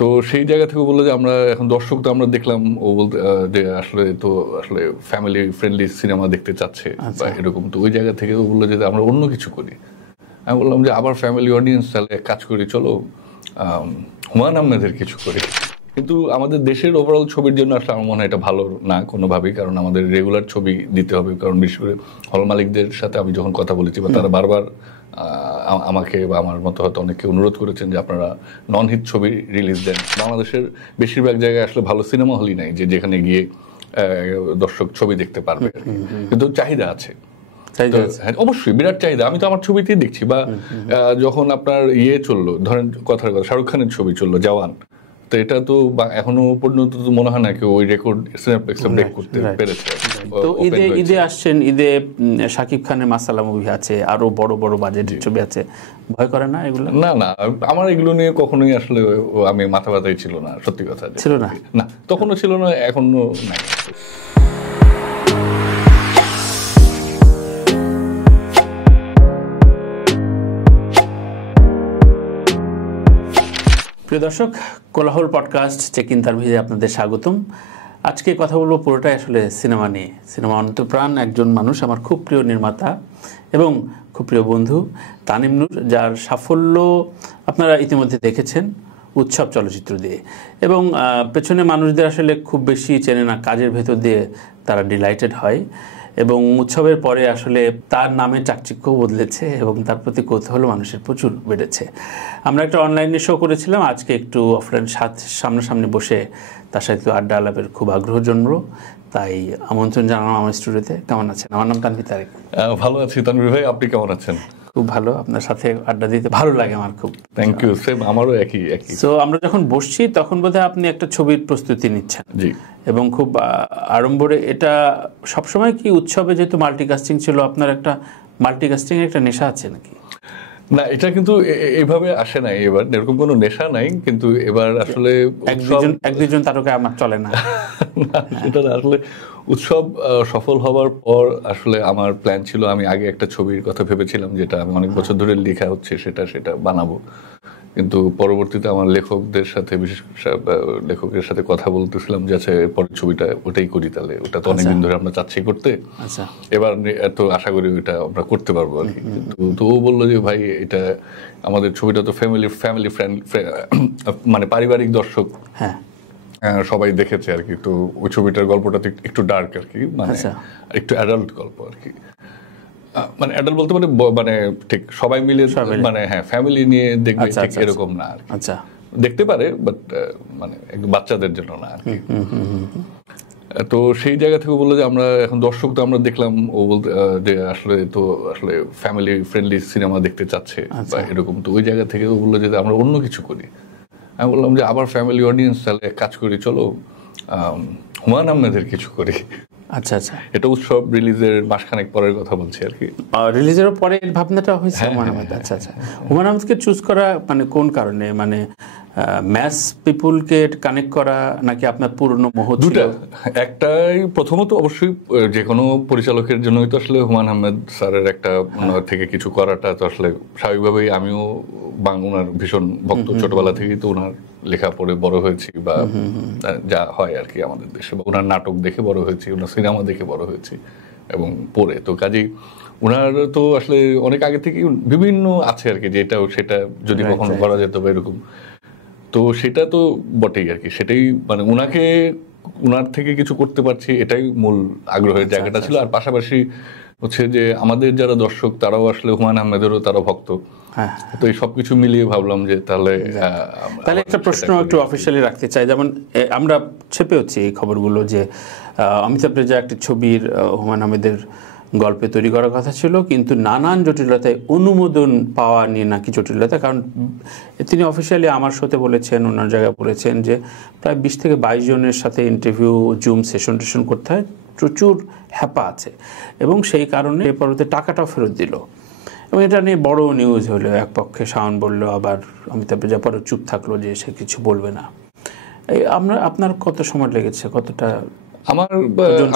তো সেই জায়গা থেকে বললো যে আমরা এখন দর্শক তো আমরা দেখলাম ও বলতে যে আসলে ফ্যামিলি ফ্রেন্ডলি সিনেমা দেখতে চাচ্ছে বা এরকম, তো ওই জায়গা থেকে ও বললো যে আমরা অন্য কিছু করি। আমি বললাম যে আবার ফ্যামিলি অডিয়েন্স, তাহলে এক কাজ করি, চলো হুমায়ূন আহমেদের কিছু করি। কিন্তু আমাদের দেশের ওভারঅল ছবির জন্য আসলে আমার মনে হয় এটা ভালো না কোনোভাবেই, কারণ আমাদের রেগুলার ছবি দিতে হবে। কারণ বিশেষ করে হল মালিকদের সাথে আমি যখন কথা বলেছি বা তারা বারবার আমাকে বা আমার মতো হয়তো অনেকে অনুরোধ করেছেন যে আপনারা নন হিট ছবি রিলিজ দেন। বাংলাদেশের বেশিরভাগ জায়গায় আসলে ভালো সিনেমা হলই নাই যেখানে গিয়ে দর্শক ছবি দেখতে পারবে, কিন্তু চাহিদা আছে, অবশ্যই বিরাট চাহিদা। আমি তো আমার ছবিতেই দেখছি। বা যখন আপনার চললো, ধরেন কথার কথা শাহরুখ খানের ছবি চললো জওয়ান, তো এটা তো এখনো পর্যন্ত তো মনে হয় না কেউ ওই রেকর্ড ব্রেক করতে পেরেছে। তো ঈদে আসছেন, ঈদে শাকিব খানের মাসালা মুভি আছে, আরো বড় বড় বাজেটের ছবি আছে, ভয় করে না এগুলো? না না, আমার এগুলো নিয়ে কখনোই আসলে আমি মাথা ব্যথাই ছিল না, সত্যি কথা ছিল না, না তখনও ছিল না, এখনো নাই। প্রিয় দর্শক, কোলাহল পডকাস্ট চেক ইন তারভিজে আপনাদের স্বাগতম। আজকে কথা বলবো পুরোটাই আসলে সিনেমা নিয়ে। সিনেমা অন্তপ্রাণ একজন মানুষ, আমার খুব প্রিয় নির্মাতা এবং খুব প্রিয় বন্ধু তানিম নূর, যার সাফল্য আপনারা ইতিমধ্যে দেখেছেন উৎসব চলচ্চিত্র দিয়ে, এবং পেছনে মানুষদের আসলে খুব বেশি চেনে না, কাজের ভেতর দিয়ে তারা ডিলাইটেড হয়। এবং উৎসবের পরে আসলে তার নামে চাকচিক্য বদলেছে এবং তার প্রতি কৌতূহল মানুষের প্রচুর বেড়েছে। আমরা একটা অনলাইনে শো করেছিলাম, আজকে একটু অফলাইন সামনাসামনি বসে তার সাথে একটু আড্ডা আলাপের খুব আগ্রহ জন্মল, তাই আমন্ত্রণ জানালাম আমার স্টুডিওতে। কেমন আছেন? আমার নাম তানভীর তারেক। ভালো আছি তানভীর ভাই, আপনি কেমন আছেন? খুব ভালো, আপনার সাথে আড্ডা দিতে ভালো লাগে আমার খুব। থ্যাংক ইউ, সেম আমারও একই। সো আমরা যখন বসছি তখন বোধহয় আপনি একটা ছবির প্রস্তুতি নিচ্ছেন। জি। এবং খুব আড়ম্বরে। এটা সবসময় কি উৎসবে যেহেতু মাল্টিকাস্টিং ছিল, আপনার একটা মাল্টিকাস্টিং একটা নেশা আছে নাকি? না, এটা কিন্তু এইভাবে আসে নাই, এবার এরকম কোনো নেশা নাই, কিন্তু এবার আসলে এক দুজন তারকা আমার চলে না। সেটা আসলে উৎসব সফল হওয়ার পর আসলে আমার প্ল্যান ছিল, আমি আগে একটা ছবির কথা ভেবেছিলাম যেটা আমি অনেক বছর ধরে লেখা হচ্ছে, সেটা বানাবো। কিন্তু পরবর্তীতে আমার লেখকদের সাথে, বিশেষ লেখকের সাথে কথা বলতেছিলাম যে আচ্ছা পরের ছবিটা ওটাই করি, তাহলে ওটা তো অনেকদিন ধরে আমরা চাচ্ছি করতে, এবার এত আশা করি ওইটা আমরা করতে পারবো আর কি। তো ও বললো যে ভাই এটা আমাদের ছবিটা তো ফ্যামিলি ফ্রেন্ড, মানে পারিবারিক দর্শক সবাই দেখেছে আর কি। তো ওই ছবিটার গল্পটা একটু ডার্ক আর কি, মানে একটু অ্যাডাল্ট গল্প আর কি। মানে অ্যাডাল্ট বলতে মানে ঠিক সবাই মিলে, মানে হ্যাঁ ফ্যামিলি নিয়ে দেখবে ঠিক এরকম না আর কি। আচ্ছা, দেখতে পারে বাট মানে বাচ্চাদের জন্য না আর কি। তো সেই জায়গা থেকে বললো যে আমরা এখন দর্শক তো আমরা দেখলাম ও বলতে যে আসলে ফ্যামিলি ফ্রেন্ডলি সিনেমা দেখতে চাচ্ছে বা এরকম, তো ওই জায়গা থেকে ও বললো যে আমরা অন্য কিছু করি। আমি বললাম যে আবার ফ্যামিলি অডিয়েন্স, তাহলে এক কাজ করি, চলো হুমায়ূন আহমেদের কিছু করি। আচ্ছা আচ্ছা, এটা উৎসব রিলিজের মাসখানেক পরের কথা বলছি আর কি। রিলিজের পরে ভাবনাটা হয়েছে হুমায়ূন আহমেদ। আচ্ছা আচ্ছা, হুমায়ূন আহমেদকে চুজ করা মানে কোন কারণে? মানে ম্যাস পিপুলকে কানেক্ট করা নাকি আপনার পুরনো মোহ? দুটা। একটাই, প্রথমত অবশ্যই যে কোনো পরিচালকের জন্যই তো আসলে হুমায়ূন আহমেদ স্যারের একটা থেকে কিছু করাটা তো আসলে স্বাভাবিকভাবেই, আমিও ওনার ভীষণ ভক্ত, ছোটবেলা থেকেই তো ওনার লেখা পড়ে বড় হয়েছি, বা যা হয় আর কি আমাদের দেশে, বা ওনার নাটক দেখে বড় হয়েছি, ওনার সিনেমা দেখে বড় হয়েছি এবং পড়ে। তো কাজেই ওনার তো আসলে অনেক আগে থেকে বিভিন্ন আছে আর কি, যে এটা সেটা যদি কখনো করা যেত বা এরকম, তো সেটা তো বটেই আর কি। সেটাই মানে ওনার থেকে কিছু করতে পারছি, এটাই মূল আগ্রহের জায়গাটা ছিল। আর পাশাপাশি হচ্ছে যে আমাদের যারা দর্শক তারাও আসলে হুমায়ূন আহমেদেরও তারা ভক্ত, তো এই সবকিছু মিলিয়ে ভাবলাম যে তাহলে একটা প্রশ্ন একটু অফিসিয়ালি রাখতে চাই। যেমন আমরা ছেপে হচ্ছে এই খবরগুলো যে অমিতাভ রেজা একটা ছবির হুমায়ূন আহমেদের গল্পে তৈরি করার কথা ছিল, কিন্তু নানান জটিলতায় অনুমোদন পাওয়া নিয়ে নাকি জটিলতা। কারণ তিনি অফিসিয়ালি আমার সাথে বলেছেন, ওনার জায়গায় বলেছেন যে প্রায় 20 থেকে 22 জনের সাথে ইন্টারভিউ, জুম সেশন করতে হয়, প্রচুর হ্যাপা আছে, এবং সেই কারণে পরবর্তী টাকাটাও ফেরত দিল। এবং এটা নিয়ে বড় নিউজ হলো, এক পক্ষে শাওন বলল, আবার অমিতাভ রেজা পরে চুপ থাকলো যে সে কিছু বলবে না। আপনার কত সময় লেগেছে, কতটা?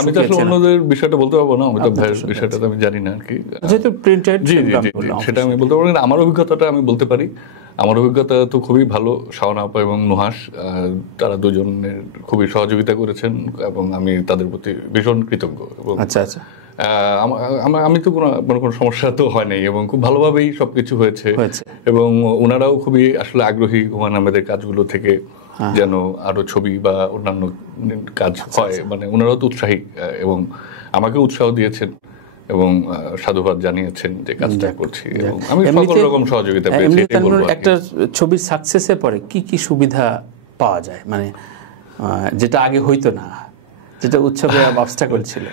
আমি তো আসলে অন্যদের বিষয়টা বলতে পারবো না, অমিতাভ ভাইয়ের বিষয়টা তো আমি জানি না আর কি, যেহেতু প্রিন্টেড। সেটা আমি বলতে পারবো না। আমার অভিজ্ঞতাটা আমি বলতে পারি। আমার অভিজ্ঞতা তো খুবই ভালো। শাওনা আপা এবং নুহাস তারা দুজনের খুবই সহযোগিতা করেছেন এবং আমি তাদের প্রতি ভীষণ কৃতজ্ঞ। এবং আচ্ছা আচ্ছা, আমি তো কোনো সমস্যা তো হয় নাই এবং খুব ভালোভাবেই সবকিছু হয়েছে। এবং ওনারাও খুবই আসলে আগ্রহী হুমায়ূন আহমেদের কাজগুলো থেকে যেন আরো ছবি বা অন্যান্য কাজ হয়, মানে ওনারাও তো উৎসাহী এবং আমাকে উৎসাহ দিয়েছেন এবং সাধুবাদ জানিয়েছেন যে কাজটা করছি এবং আমি সকল রকম সহযোগিতা পেয়েছি। একটা ছবির সাকসেসের পরে কি কি সুবিধা পাওয়া যায়, মানে যেটা আগে হইতো না, যেটা উৎসবে অবস্টাকল ছিল?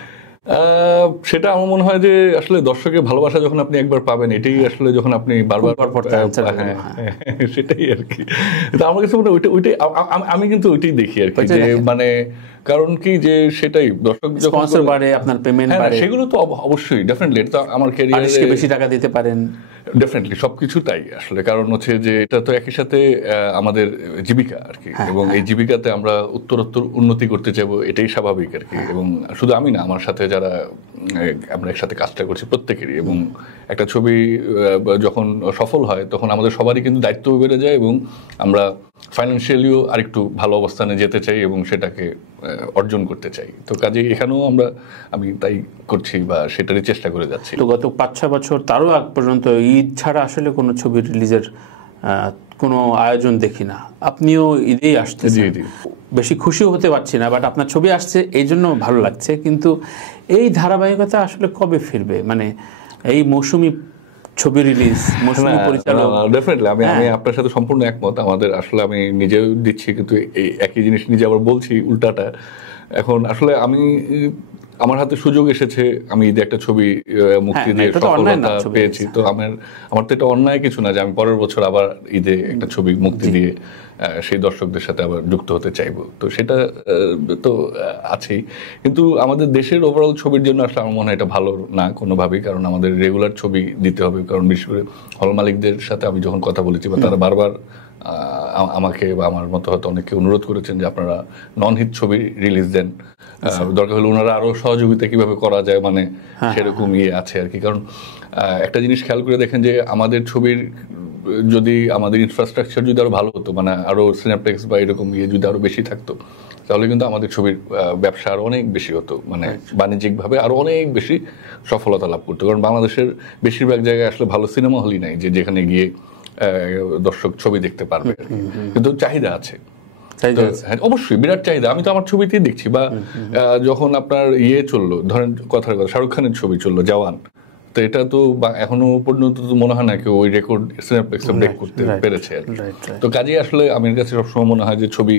সেটা আমার মনে হয় যে আসলে দর্শকের ভালোবাসা যখন আপনি একবার পাবেন, এটাই আসলে যখন আপনি বারবার সেটাই আর কি। আমার কাছে মনে হয় ওইটাই, আমি কিন্তু ওইটাই দেখি আর কি, যে মানে কারণ কি যে সেটাই দর্শক যখন বাড়ে, আপনার পেমেন্ট বাড়ে, সেগুলো তো অবশ্যই ডেফিনেটলি, এটা তো আমার ক্যারিয়ারে বেশি টাকা দিতে পারেন, ডেফিনেটলি সবকিছু তাই আসলে। কারণ হচ্ছে যে এটা তো একই সাথে আমাদের জীবিকা আর কি, এবং এই জীবিকাতে আমরা উত্তরোত্তর উন্নতি করতে চাইবো, এটাই স্বাভাবিক আর কি। এবং শুধু আমি না, আমার সাথে যারা আমরা একসাথে কাজটা করছি প্রত্যেকেরই। এবং একটা ছবি যখন সফল হয় তখন আমাদের সবারই কিন্তু দায়িত্ব বেড়ে যায় এবং আমরা ফাইন্যান্সিয়ালিও আরেকটু ভালো অবস্থানে যেতে চাই এবং সেটাকে অর্জন করতে চাই। তো কাজে এখানেও আমি তাই করছি বা সেটারই চেষ্টা করে যাচ্ছি। তো গত 5-6 বছর, তারও আগ পর্যন্ত ঈদ ছাড়া আসলে কোনো ছবি রিলিজের কোনো আয়োজন দেখি না। আপনিও ঈদেই আসতেছেন, বেশি খুশিও হতে পারছি না, বাট আপনার ছবি আসছে এই জন্য ভালো লাগছে। কিন্তু এই ধারাবাহিকতা আসলে কবে ফিরবে, মানে এই মৌসুমি ছবি রিলিজ, মৌসুমি পরিচালক? ডেফিনেটলি আমি আপনার সাথে সম্পূর্ণ একমত। আমাদের আসলে আমি নিজেও দিচ্ছি, কিন্তু এই একই জিনিস নিজে আবার বলছি উল্টাটা। এখন আসলে আমার হাতে সুযোগ এসেছে, আমি ঈদে একটা ছবি মুক্তি দিয়ে সফলতা পেয়েছি। তো আমার তো এটা অন্যায় কিছু না যে আমি পরের বছর আবার ঈদে একটা ছবি মুক্তি দিয়ে সেই দর্শকদের সাথে আবার যুক্ত হতে চাইবো। তো সেটা তো আছেই, কিন্তু আমাদের দেশের ওভারঅল ছবির জন্য আসলে আমার মনে হয় এটা ভালো না কোনোভাবেই। কারণ আমাদের রেগুলার ছবি দিতে হবে। কারণ বিশেষ করে হল মালিকদের সাথে আমি যখন কথা বলেছি, বা তারা বারবার আমাকে বা আমার মতো হয়তো অনেকে অনুরোধ করেছেন যে আপনারা নন হিট ছবি রিলিজ দেন, দরকার হলে ওনারা আরো সহযোগিতা কিভাবে করা যায়, মানে সেরকম আছে আর কি। কারণ একটা জিনিস খেয়াল করে দেখেন যে আমাদের ছবির যদি আমাদের ইনফ্রাস্ট্রাকচার যদি আরো ভালো হতো, মানে আরো সিনেপ্লেক্স বা এরকম যদি আরো বেশি থাকতো, তাহলে কিন্তু আমাদের ছবির ব্যবসা আরো অনেক বেশি হতো, মানে বাণিজ্যিকভাবে আরো অনেক বেশি সফলতা লাভ করতো। কারণ বাংলাদেশের বেশিরভাগ জায়গায় আসলে ভালো সিনেমা হলই নাই যেখানে গিয়ে দর্শক ছবি দেখতে পারবে, কিন্তু চাহিদা আছে। অবশ্যই বিরাট চাহিদা, আমি তো আমার ছবিতেই দেখছি। বা যখন আপনার চললো, ধরেন কথার কথা শাহরুখ খানের ছবি চললো জওয়ান, তো এটা তো এখনো পর্যন্ত তো মনে হয় না কেউ ওই রেকর্ড সিনেপ্লেক্সে ব্রেক করতে পেরেছে আর কি। তো কাজেই আসলে আমার কাছে সবসময় মনে হয় যে ছবি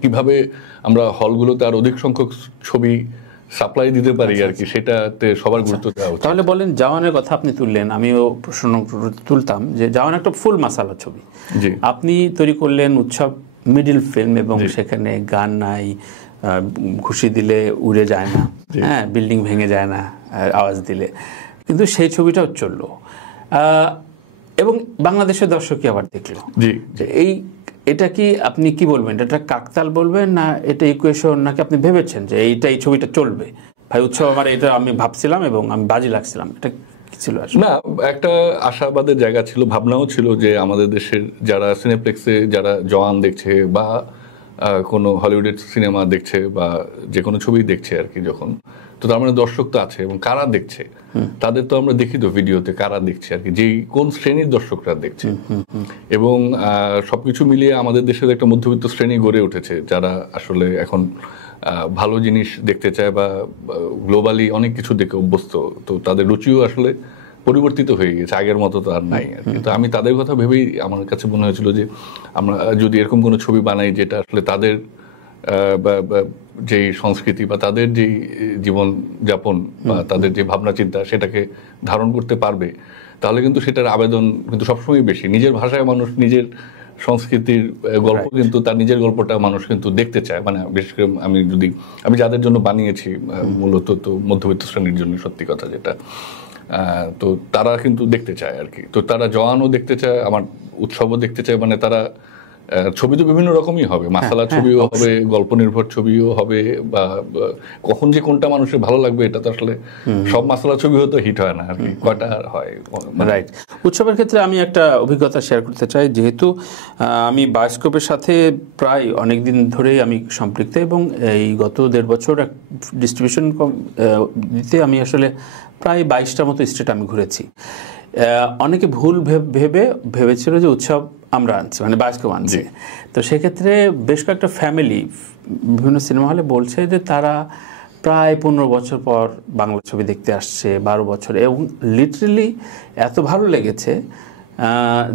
কিভাবে আমরা হলগুলোতে আর অধিক সংখ্যক ছবি সাপ্লাই দিতে পারি আর কি, সেটাতে সবার গুরুত্ব দেওয়া উচিত। তাহলে বলেন, জওয়ানের কথা আপনি তুললেন, আমিও প্রশ্ন তুলতাম যে জওয়ান একটা ফুল মাসালা ছবি আপনি তৈরি করলেন, উৎসব মিডল ফিল্ম, এবং সেখানে গান নাই, ঘুষি দিলে উড়ে যায় না, হ্যাঁ, বিল্ডিং ভেঙে যায় না আওয়াজ দিলে, কিন্তু সেই ছবিটাও চললো এবং বাংলাদেশের দর্শকই আবার দেখলো। এটা কি আপনি কি বলবেন, এটা কাকতাল বলবেন না এটা ইকুয়েশন, নাকি আপনি ভেবেছেন যে এই ছবিটা চলবে? ভাই উৎসব আমার, এটা আমি ভাবছিলাম এবং আমি বাজি লাগছিলাম, এটা কি ছিল? না, একটা আশাবাদের জায়গা ছিল, ভাবনাও ছিল যে আমাদের দেশের যারা সিনেপ্লেক্সে যারা জওয়ান দেখছে বা কোনো হলিউডের সিনেমা দেখছে বা যে কোনো ছবি দেখছে আর কি, যখন তো তার মানে দর্শক তো আছে, এবং কারা দেখছে তাদের তো আমরা দেখি তো ভিডিওতে কারা দেখছে আর কি, যেই কোন শ্রেণীর দর্শকরা দেখছে। এবং সবকিছু মিলিয়ে আমাদের দেশের একটা মধ্যবিত্ত শ্রেণী গড়ে উঠেছে, যারা আসলে এখন ভালো জিনিস দেখতে চায় বা গ্লোবালি অনেক কিছু দেখে অভ্যস্ত। তো তাদের রুচিও আসলে পরিবর্তিত হয়ে গেছে, আগের মতো তো আর নাই আর কি। তো আমি তাদের কথা ভেবেই আমার কাছে মনে হয়েছিল যে আমরা যদি এরকম কোনো ছবি বানাই যেটা আসলে তাদের যেই সংস্কৃতি বা তাদের যেই জীবনযাপন বা তাদের যে ভাবনা চিন্তা সেটাকে ধারণ করতে পারবে, তাহলে কিন্তু সেটার আবেদন কিন্তু সবসময় বেশি। নিজের ভাষায় মানুষ নিজের সংস্কৃতির গল্প, কিন্তু তার নিজের গল্পটা মানুষ কিন্তু দেখতে চায়। মানে বিশেষ করে আমি যাদের জন্য বানিয়েছি মূলত তো মধ্যবিত্ত শ্রেণীর জন্য, সত্যি কথা যেটা, তো তারা কিন্তু দেখতে চায় আর কি। তো তারা জওয়ানও দেখতে চায়, আমার উৎসবও দেখতে চায়, মানে তারা ছবি তো বিভিন্ন রকমই হবে, মাসালা ছবিও হবে, গল্প নির্ভর ছবিও হবে, বা কখন যে কোনটা মানুষের ভালো লাগবে এটা তো আসলে সব মাসালা ছবিও তো হিট হয় না আর কি, কয়টা হয়। রাইট। উৎসবের ক্ষেত্রে আমি একটা অভিজ্ঞতা শেয়ার করতে চাই, যেহেতু আমি বায়োস্কোপের সাথে প্রায় অনেক দিন ধরেই আমি সম্পৃক্ত, এবং এই গত 1.5 বছর ডিস্ট্রিবিউশন দিতে আমি আসলে প্রায় 22টা মতো স্টেট আমি ঘুরেছি। অনেকে ভুল ভেবেছিল যে উৎসব আমরা আনছি, মানে বায়োস্কোপ আনছি। তো সেক্ষেত্রে বেশ কয়েকটা ফ্যামিলি বিভিন্ন সিনেমা হলে বলছে যে তারা প্রায় 15 বছর পর বাংলা ছবি দেখতে আসছে, 12 বছর, এবং লিটারেলি এত ভালো লেগেছে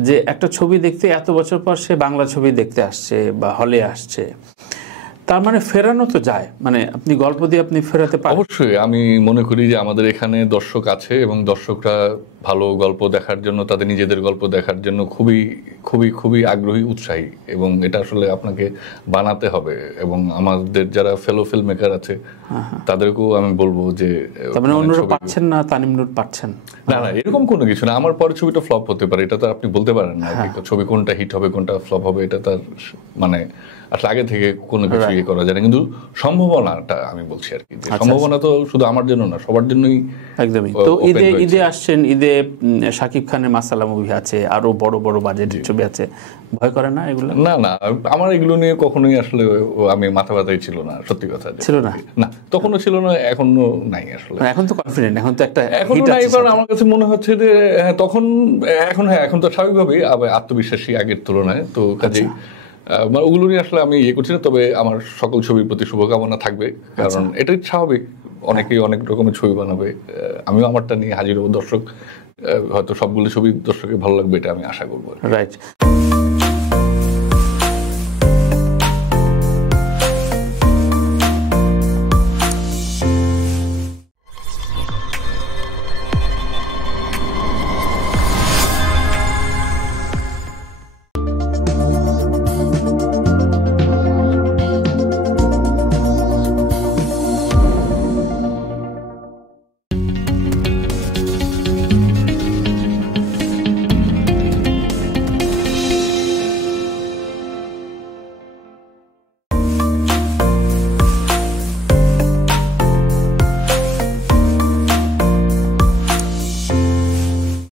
যে একটা ছবি দেখতে এত বছর পর সে বাংলা ছবি দেখতে আসছে বা হলে আসছে। তার মানে ফেরানো তো যায়, মানে আপনি গল্প দিয়ে আপনি ফেরাতে পারেন। অবশ্যই আমি মনে করি যে আমাদের এখানে দর্শক আছে, এবং দর্শকরা ভালো গল্প দেখার জন্য, তাদের নিজেদের গল্প দেখার জন্য খুবই খুবই খুবই আগ্রহী, উৎসাহী, এবং এটা আসলে আপনাকে বানাতে হবে। এবং আমাদের যারা ফেলো ফিল্ম মেকার আছে তাদেরকেও আমি বলবো যে অন্যরা পাচ্ছেন না, তানিম নূর পাচ্ছেন না, এরকম কোনো কিছু না। আমার পরে ছবিটা ফ্লপ হতে পারে, এটা তো আপনি বলতে পারেন না। ছবি কোনটা হিট হবে কোনটা ফ্লপ হবে এটা তার মানে আসলে আগে থেকে কোনো কিছু ইয়ে করা যায় না, কিন্তু সম্ভাবনাটা আমি বলছি আর কি। সম্ভাবনা তো শুধু আমার জন্য না, সবার জন্যই। একদমই। তো ঈদে আসছেন, ঈদে শাকিব খানের মাসালা মুভি আছে, আরো বড় বড় বাজেটের ছবি আছে, ভয় করে না এগুলো? না, আমার এগুলো নিয়ে কখনোই আসলে আমি মাথা ব্যথাই ছিল না, সত্যি কথা। ছিল না? না, তখনও ছিল না, এখনো নাই আসলে। এখন তো কনফিডেন্ট, এখন তো একটা এখনো নাই, কারণ আমার কাছে মনে হচ্ছে যে তখন এখন তো স্বাভাবিকভাবেই আত্মবিশ্বাসী আগের তুলনায়, তো কাজেই ওগুলো নিয়ে আসলে আমি ইয়ে করছি না। তবে আমার সকল ছবির প্রতি শুভকামনা থাকবে, কারণ এটাই স্বাভাবিক, অনেকেই অনেক রকমের ছবি বানাবে, আমিও আমারটা নিয়ে হাজির হব। দর্শক হয়তো সবগুলো ছবি দর্শকের ভালো লাগবে, এটা আমি আশা করবো। রাইট।